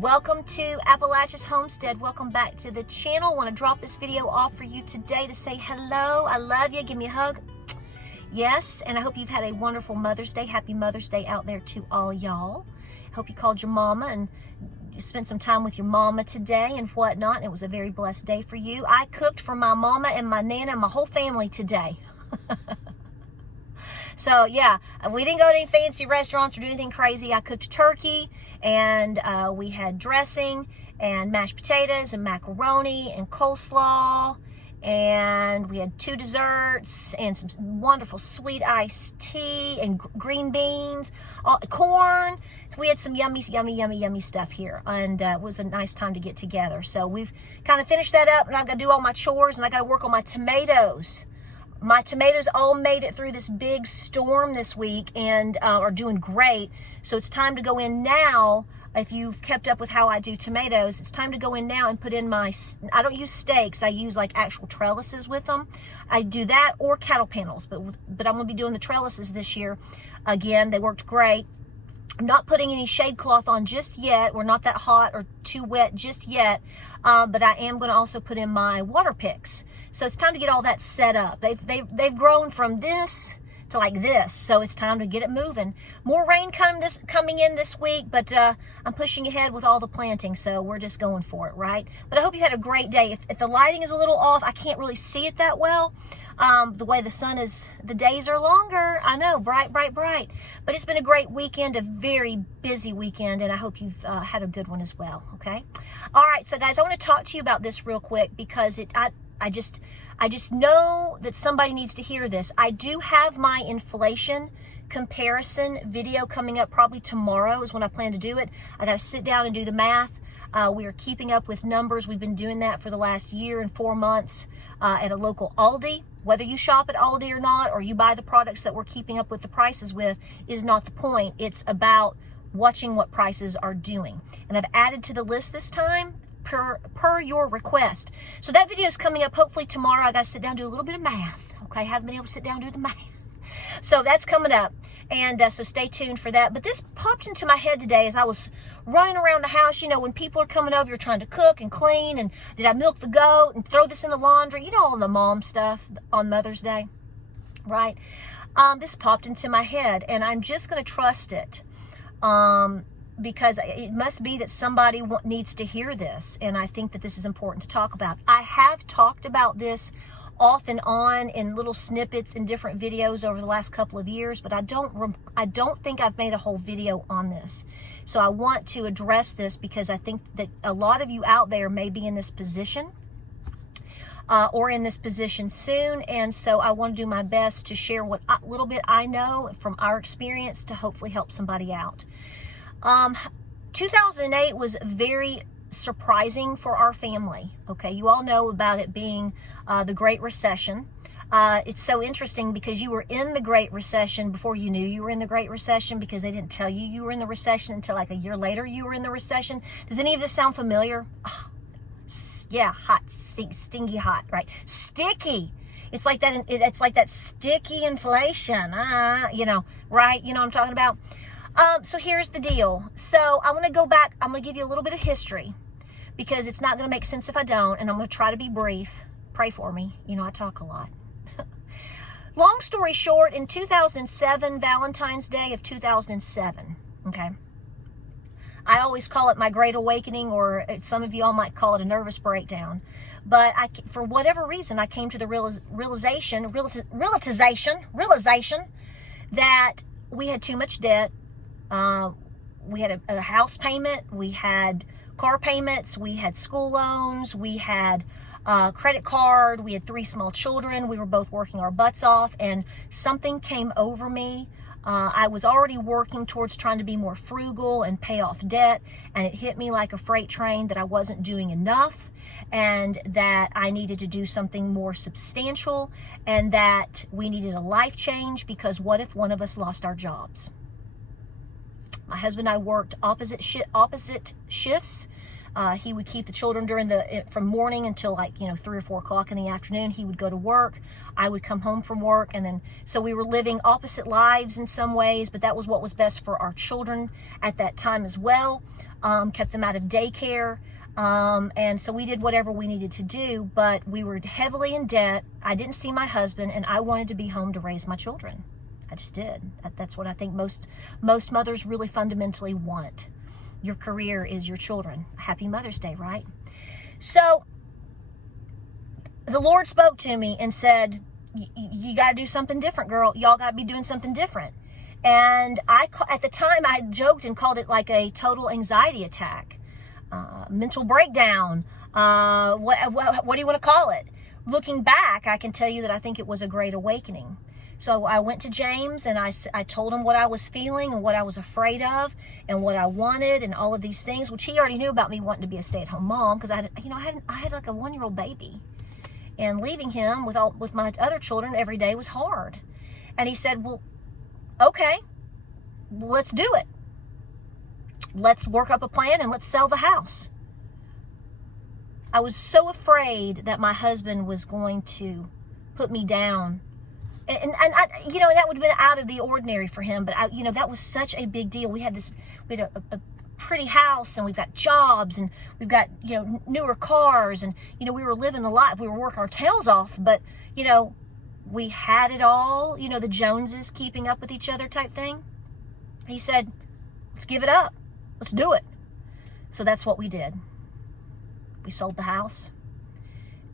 Welcome to Appalachia's Homestead. Welcome back to the channel. I want to drop this video off for you today to say hello. I love you. Give me a hug. Yes, and I hope you've had a wonderful Mother's Day. Happy Mother's Day out there to all y'all. I hope you called your mama and you spent some time with your mama today and whatnot. And it was a very blessed day for you. I cooked for my mama and my nana and my whole family today. So yeah, we didn't go to any fancy restaurants or do anything crazy. I cooked turkey and we had dressing and mashed potatoes and macaroni and coleslaw. And we had 2 desserts and some wonderful sweet iced tea and green beans, corn. So we had some yummy stuff here. And it was a nice time to get together. So we've kind of finished that up and I've got to do all my chores and I got to work on my tomatoes. My tomatoes all made it through this big storm this week and are doing great. So it's time to go in now. If you've kept up with how I do tomatoes, it's time to go in now and put in my, I don't use stakes. I use like actual trellises with them. I do that or cattle panels, but I'm going to be doing the trellises this year. Again, they worked great. I'm not putting any shade cloth on just yet. We're not that hot or too wet just yet. But I am going to also put in my water picks. So it's time to get all that set up. They've grown from this to like this. So it's time to get it moving. More rain coming in this week, but I'm pushing ahead with all the planting. So we're just going for it, right? But I hope you had a great day. If the lighting is a little off, I can't really see it that well. The way the sun is, the days are longer. I know, bright. But it's been a great weekend, a very busy weekend, and I hope you've had a good one as well, okay? All right, so guys, I want to talk to you about this real quick because I just know that somebody needs to hear this. I do have my inflation comparison video coming up probably tomorrow is when I plan to do it. I got to sit down and do the math. We are keeping up with numbers. We've been doing that for the last year and 4 months at a local Aldi. Whether you shop at Aldi or not, or you buy the products that we're keeping up with the prices with, is not the point. It's about watching what prices are doing. And I've added to the list this time per your request. So that video is coming up hopefully tomorrow. I got to sit down and do a little bit of math. Okay, I haven't been able to sit down and do the math. So that's coming up. And so stay tuned for that. But this popped into my head today as I was running around the house. You know, when people are coming over, you're trying to cook and clean. And did I milk the goat and throw this in the laundry? You know, all the mom stuff on Mother's Day, right? This popped into my head and I'm just going to trust it. Because it must be that somebody needs to hear this. And I think that this is important to talk about. I have talked about this off and on in little snippets in different videos over the last couple of years, but I don't think I've made a whole video on this. So I want to address this because I think that a lot of you out there may be in this position or in this position soon. And so I want to do my best to share what little bit I know from our experience to hopefully help somebody out. 2008 was very surprising for our family. Okay, you all know about it being the Great Recession. It's so interesting because you were in the Great Recession before you knew you were in the Great Recession because they didn't tell you were in the recession until like a year later you were in the recession. Does any of this sound familiar? Oh, yeah, hot, stinky hot, right? Sticky. It's like that. It's like that sticky inflation. You know, right? You know what I'm talking about? So here's the deal. So I want to go back. I'm going to give you a little bit of history because it's not going to make sense if I don't. And I'm going to try to be brief. Pray for me. You know, I talk a lot. Long story short, in 2007, Valentine's Day of 2007, okay, I always call it my Great Awakening, or some of you all might call it a nervous breakdown. But for whatever reason, I came to the realization that we had too much debt. We had a house payment, we had car payments, we had school loans, we had credit card, we had 3 small children, we were both working our butts off, and something came over me. I was already working towards trying to be more frugal and pay off debt, and it hit me like a freight train that I wasn't doing enough, and that I needed to do something more substantial, and that we needed a life change because what if one of us lost our jobs? My husband and I worked opposite shifts. He would keep the children from morning until 3 or 4 o'clock in the afternoon. He would go to work. I would come home from work. And then, so we were living opposite lives in some ways, but that was what was best for our children at that time as well. kept them out of daycare. And so we did whatever we needed to do, but we were heavily in debt. I didn't see my husband, and I wanted to be home to raise my children. I just did. That's what I think most mothers really fundamentally want. Your career is your children. Happy Mother's Day, right? So the Lord spoke to me and said, you got to do something different, girl. Y'all got to be doing something different. And at the time, I joked and called it like a total anxiety attack. Mental breakdown, what do you want to call it? Looking back, I can tell you that I think it was a great awakening. So I went to James and I told him what I was feeling and what I was afraid of and what I wanted and all of these things, which he already knew about me wanting to be a stay-at-home mom, because I had like a 1-year-old baby, and leaving him with my other children every day was hard. And he said, well, okay, let's do it. Let's work up a plan and let's sell the house. I was so afraid that my husband was going to put me down. And I, that would have been out of the ordinary for him. But, that was such a big deal. We had a pretty house, and we've got jobs, and we've got, newer cars. And, we were living the life. We were working our tails off. But, we had it all, the Joneses keeping up with each other type thing. He said, let's give it up. Let's do it. So that's what we did. We sold the house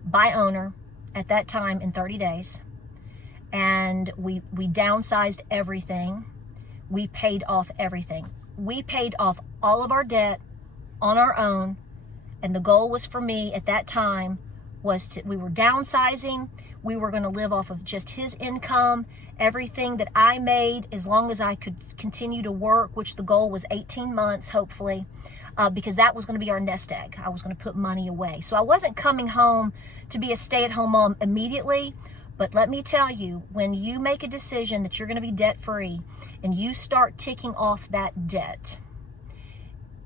by owner at that time in 30 days. And we downsized everything. We paid off everything. We paid off all of our debt on our own. And the goal was for me at that time we were downsizing. We were going to live off of just his income. Everything that I made, as long as I could continue to work, which the goal was 18 months, hopefully, because that was going to be our nest egg. I was going to put money away. So I wasn't coming home to be a stay-at-home mom immediately. But let me tell you, when you make a decision that you're going to be debt-free and you start ticking off that debt,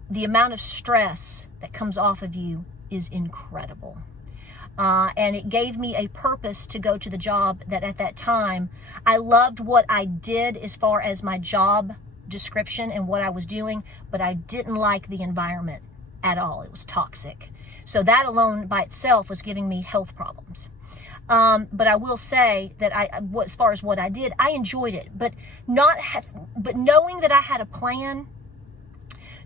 the amount of stress that comes off of you is incredible. And it gave me a purpose to go to the job that at that time, I loved what I did as far as my job description and what I was doing, but I didn't like the environment at all. It was toxic. So that alone by itself was giving me health problems. But I will say that as far as what I did, I enjoyed it, but knowing that I had a plan,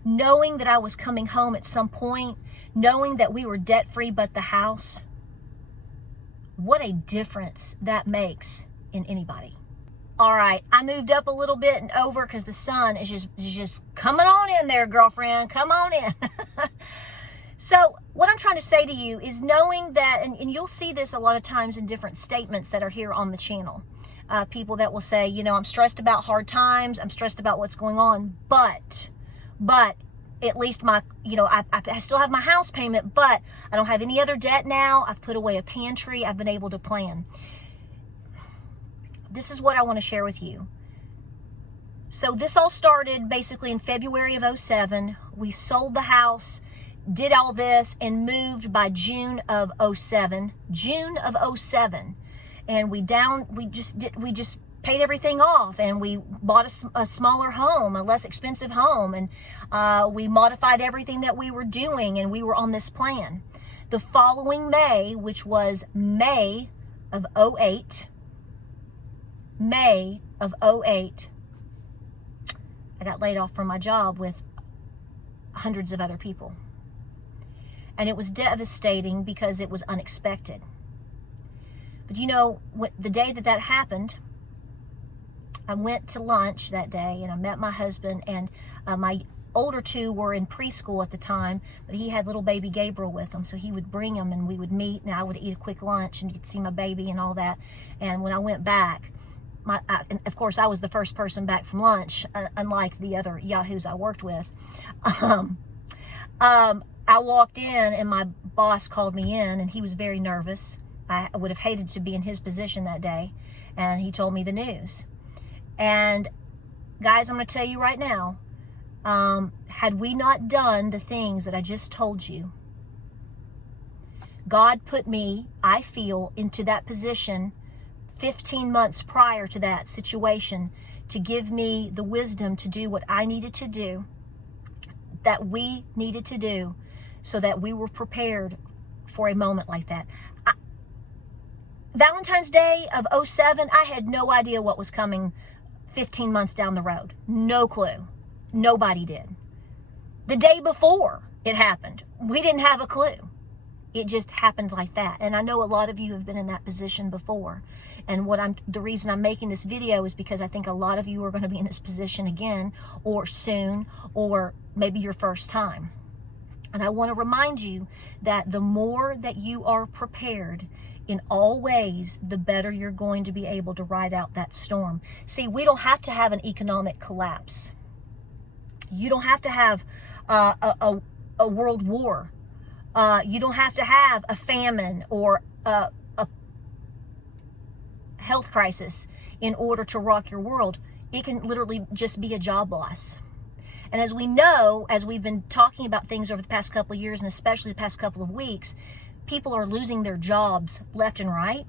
knowing that I was coming home at some point, knowing that we were debt-free but the house, what a difference that makes in anybody. All right, I moved up a little bit and over because the sun is just coming on in there, girlfriend. Come on in. So what I'm trying to say to you is knowing that, and you'll see this a lot of times in different statements that are here on the channel. People that will say, I'm stressed about hard times. I'm stressed about what's going on. But at least I still have my house payment, but I don't have any other debt now. I've put away a pantry. I've been able to plan. This is what I want to share with you. So this all started basically in February of 2007. We sold the house, did all this, and moved by June of 2007. And we just paid everything off, and we bought a smaller home, a less expensive home, and we modified everything that we were doing, and we were on this plan. The following May, which was May of 2008, I got laid off from my job with hundreds of other people. And it was devastating because it was unexpected. But the day that happened, I went to lunch that day and I met my husband, and my older two were in preschool at the time, but he had little baby Gabriel with him. So he would bring him and we would meet, and I would eat a quick lunch and you'd see my baby and all that. And when I went back, and of course I was the first person back from lunch, unlike the other yahoos I worked with. I walked in and my boss called me in, and he was very nervous. I would have hated to be in his position that day. And he told me the news. And guys, I'm going to tell you right now, had we not done the things that I just told you, God put me, I feel, into that position 15 months prior to that situation to give me the wisdom to do what I needed to do that we needed to do so that we were prepared for a moment like that. Valentine's Day of 07, I had no idea what was coming 15 months down the road. No clue. Nobody did. The day before it happened, we didn't have a clue. It just happened like that. And I know a lot of you have been in that position before. And the reason I'm making this video is because I think a lot of you are going to be in this position again, or soon, or maybe your first time. And I want to remind you that the more that you are prepared in all ways, the better you're going to be able to ride out that storm. See, we don't have to have an economic collapse. You don't have to have a world war. You don't have to have a famine or a health crisis in order to rock your world. It can literally just be a job loss. And as we know, as we've been talking about things over the past couple of years, and especially the past couple of weeks, people are losing their jobs left and right.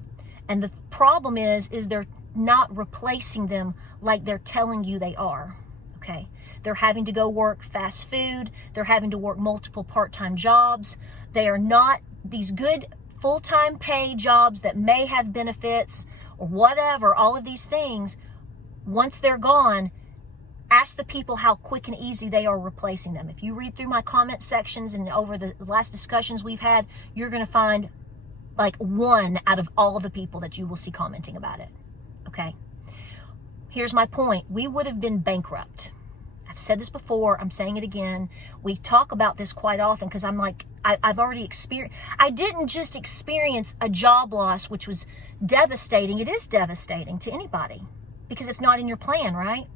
And the problem is they're not replacing them like they're telling you they are. Okay. They're having to go work fast food. They're having to work multiple part-time jobs. They are not these good full-time pay jobs that may have benefits or whatever, all of these things. Once they're gone, ask the people how quick and easy they are replacing them. If you read through my comment sections and over the last discussions we've had, you're going to find like one out of all of the people that you will see commenting about it. Okay. Here's my point. We would have been bankrupt. I've said this before. I'm saying it again. We talk about this quite often because I'm like, I've already experienced. I didn't just experience a job loss, which was devastating. It is devastating to anybody because it's not in your plan, right?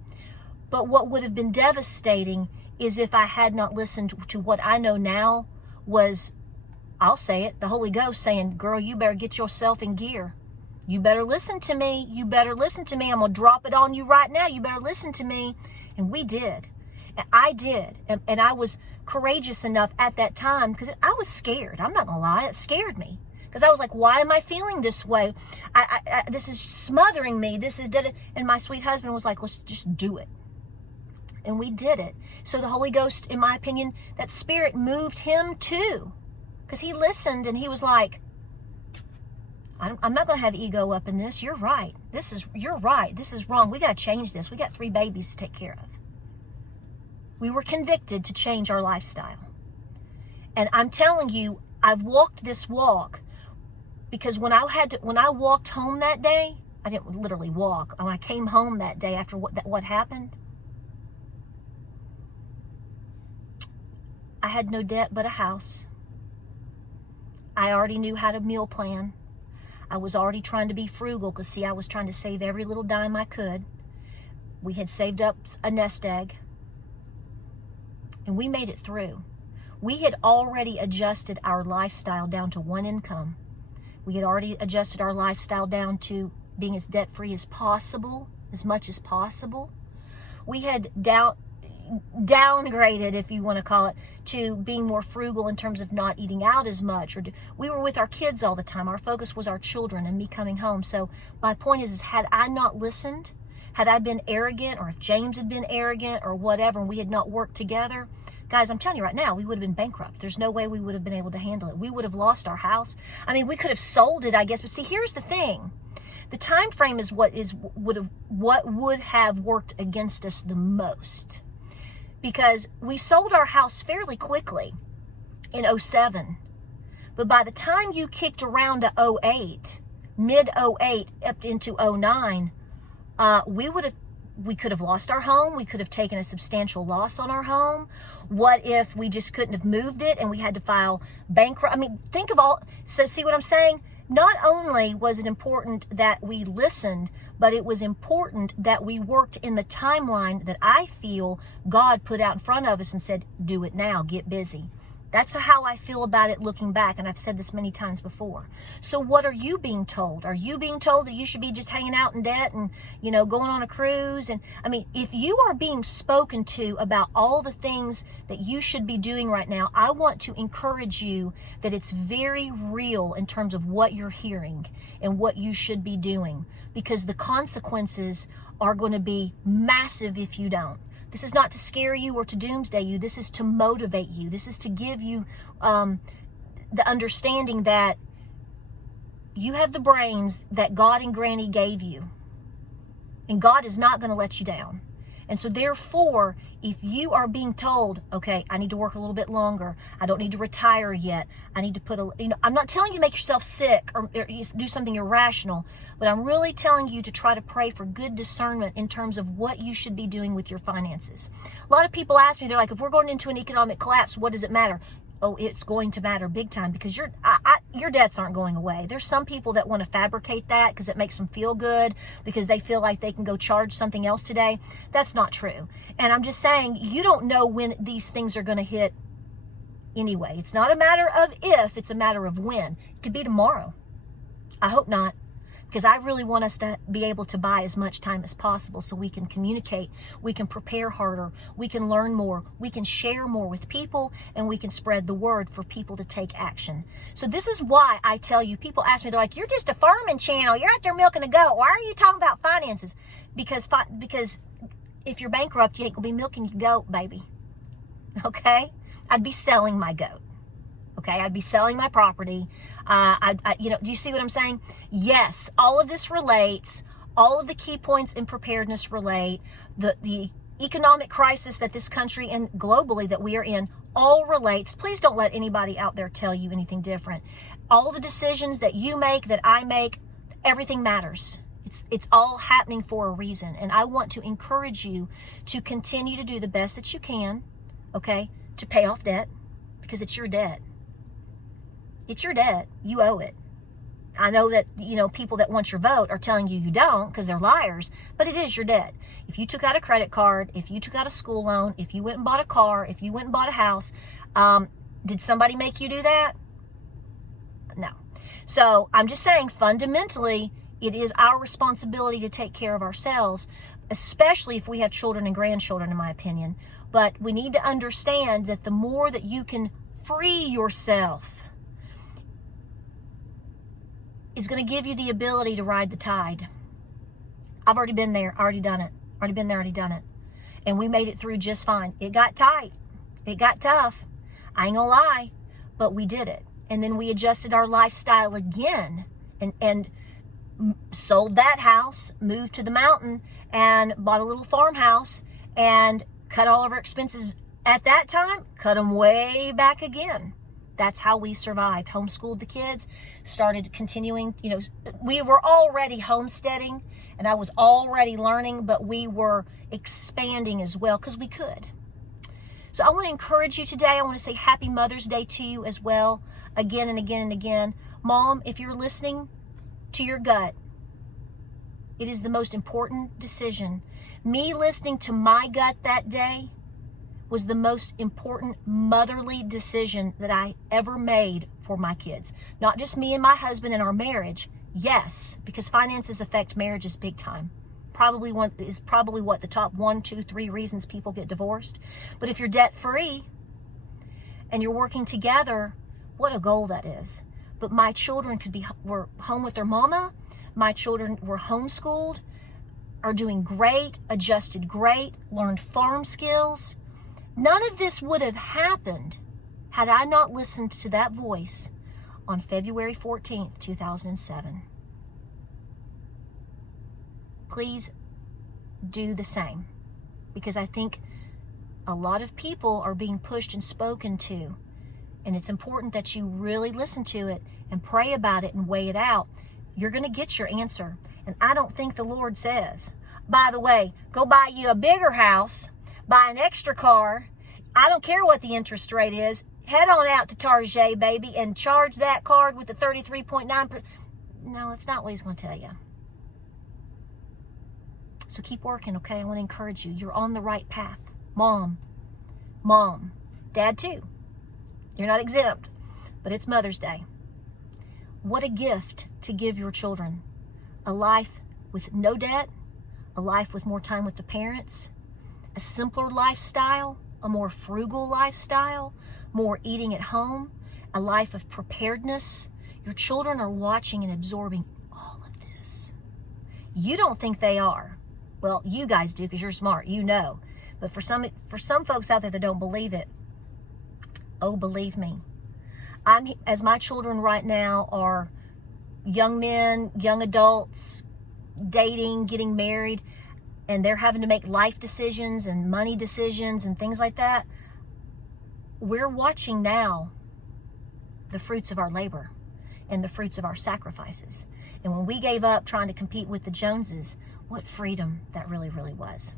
But what would have been devastating is if I had not listened to what I know now was, I'll say it, the Holy Ghost saying, girl, you better get yourself in gear. You better listen to me. You better listen to me. I'm going to drop it on you right now. You better listen to me. And we did. And I did. And I was courageous enough at that time because I was scared. I'm not going to lie. It scared me. Because I was like, why am I feeling this way? This is smothering me. This is dead. And my sweet husband was like, let's just do it. And we did it. So the Holy Ghost, in my opinion, that spirit moved him too. Because he listened and he was like, I'm not going to have ego up in this. You're right. You're right. This is wrong. We got to change this. We got 3 babies to take care of. We were convicted to change our lifestyle. And I'm telling you, I've walked this walk because when I walked home that day, I didn't literally walk. When I came home that day after what happened, I had no debt but a house. I already knew how to meal plan. I was already trying to be frugal because, see, I was trying to save every little dime I could. We had saved up a nest egg. And we made it through. We had already adjusted our lifestyle down to 1 income. We had already adjusted our lifestyle down to being as debt-free as possible, as much as possible. We had downgraded, if you want to call it, to being more frugal in terms of not eating out as much. We were with our kids all the time. Our focus was our children and me coming home. So my point is had I not listened, had I been arrogant, or if James had been arrogant or whatever, and we had not worked together, guys, I'm telling you right now, we would have been bankrupt. There's no way we would have been able to handle it. We would have lost our house. I mean, we could have sold it, I guess. But see, here's the thing. The time frame is what would have worked against us the most. Because we sold our house fairly quickly in 07. But by the time you kicked around to 08, mid 08 up into 09, we could have lost our home. We could have taken a substantial loss on our home. What if we just couldn't have moved it and we had to file bankrupt? I mean, think of all. So see what I'm saying? Not only was it important that we listened, but it was important that we worked in the timeline that I feel God put out in front of us and said, do it now, get busy. That's how I feel about it looking back, and I've said this many times before. So what are you being told? Are you being told that you should be just hanging out in debt and, going on a cruise? And I mean, if you are being spoken to about all the things that you should be doing right now, I want to encourage you that it's very real in terms of what you're hearing and what you should be doing, because the consequences are going to be massive if you don't. This is not to scare you or to doomsday you. This is to motivate you. This is to give you the understanding that you have the brains that God and Granny gave you. And God is not going to let you down. And so therefore, if you are being told, okay, I need to work a little bit longer, I don't need to retire yet, I need to put I'm not telling you to make yourself sick or do something irrational, but I'm really telling you to try to pray for good discernment in terms of what you should be doing with your finances. A lot of people ask me, they're like, if we're going into an economic collapse, what does it matter? Oh, it's going to matter big time, because your debts aren't going away. There's some people that want to fabricate that because it makes them feel good, because they feel like they can go charge something else today. That's not true. And I'm just saying, you don't know when these things are going to hit anyway. It's not a matter of if, it's a matter of when. It could be tomorrow. I hope not, because I really want us to be able to buy as much time as possible so we can communicate, we can prepare harder, we can learn more, we can share more with people, and we can spread the word for people to take action. So this is why I tell you, people ask me, they're like, you're just a farming channel, you're out there milking a goat, why are you talking about finances? Because if you're bankrupt, you ain't gonna be milking your goat, baby. Okay? I'd be selling my goat. Okay, I'd be selling my property. Do you see what I'm saying? Yes, all of this relates. All of the key points in preparedness relate. The economic crisis that this country and globally that we are in all relates. Please don't let anybody out there tell you anything different. All the decisions that you make, that I make, everything matters. It's all happening for a reason. And I want to encourage you to continue to do the best that you can, okay, to pay off debt, because it's your debt. It's your debt. You owe it. I know that, people that want your vote are telling you you don't because they're liars, but it is your debt. If you took out a credit card, if you took out a school loan, if you went and bought a car, if you went and bought a house, did somebody make you do that? No. So I'm just saying, fundamentally, it is our responsibility to take care of ourselves, especially if we have children and grandchildren, in my opinion. But we need to understand that the more that you can free yourself is going to give you the ability to ride the tide. I've already been there, already done it. Already been there, already done it. And we made it through just fine. It got tight. It got tough. I ain't gonna lie, but we did it. And then we adjusted our lifestyle again and sold that house, moved to the mountain, and bought a little farmhouse and cut all of our expenses at that time, cut them way back again. That's how we survived. Homeschooled the kids, started continuing, we were already homesteading and I was already learning, but we were expanding as well because we could. So I want to encourage you today. I want to say Happy Mother's Day to you as well, again and again and again. Mom, if you're listening to your gut, it is the most important decision. Me listening to my gut that day was the most important motherly decision that I ever made for my kids. Not just me and my husband and our marriage. Yes, because finances affect marriages big time. Probably what the top 1, 2, 3 reasons people get divorced. But if you're debt free and you're working together, what a goal that is. But my children were home with their mama. My children were homeschooled, are doing great, adjusted great, learned farm skills. None of this would have happened had I not listened to that voice on February 14th, 2007. Please do the same, because I think a lot of people are being pushed and spoken to, and it's important that you really listen to it and pray about it and weigh it out. You're going to get your answer. And I don't think the Lord says, by the way, go buy you a bigger house, buy an extra car. I don't care what the interest rate is. Head on out to Target, baby, and charge that card with the 33.9%. No, that's not what he's going to tell you. So keep working, okay? I want to encourage you. You're on the right path. Mom, Dad too. You're not exempt, but it's Mother's Day. What a gift to give your children. A life with no debt, a life with more time with the parents, a simpler lifestyle, a more frugal lifestyle, more eating at home, a life of preparedness. Your children are watching and absorbing all of this. You don't think they are. Well, you guys do because you're smart, But for some folks out there that don't believe it, oh, believe me, as my children right now are young men, young adults, dating, getting married, and they're having to make life decisions and money decisions and things like that, we're watching now the fruits of our labor and the fruits of our sacrifices. And when we gave up trying to compete with the Joneses, what freedom that really, really was.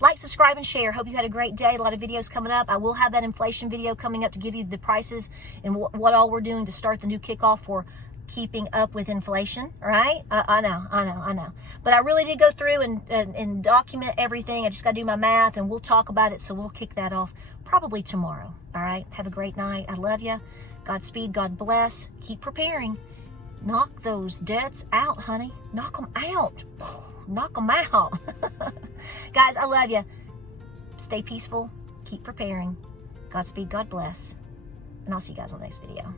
Like, subscribe, and share. Hope you had a great day. A lot of videos coming up. I will have that inflation video coming up to give you the prices and what all we're doing to start the new kickoff for keeping up with inflation, right? I know. But I really did go through and document everything. I just got to do my math, and we'll talk about it. So we'll kick that off probably tomorrow. All right? Have a great night. I love you. Godspeed. God bless. Keep preparing. Knock those debts out, honey. Knock them out. Knock them out. Guys, I love you. Stay peaceful. Keep preparing. Godspeed. God bless. And I'll see you guys on the next video.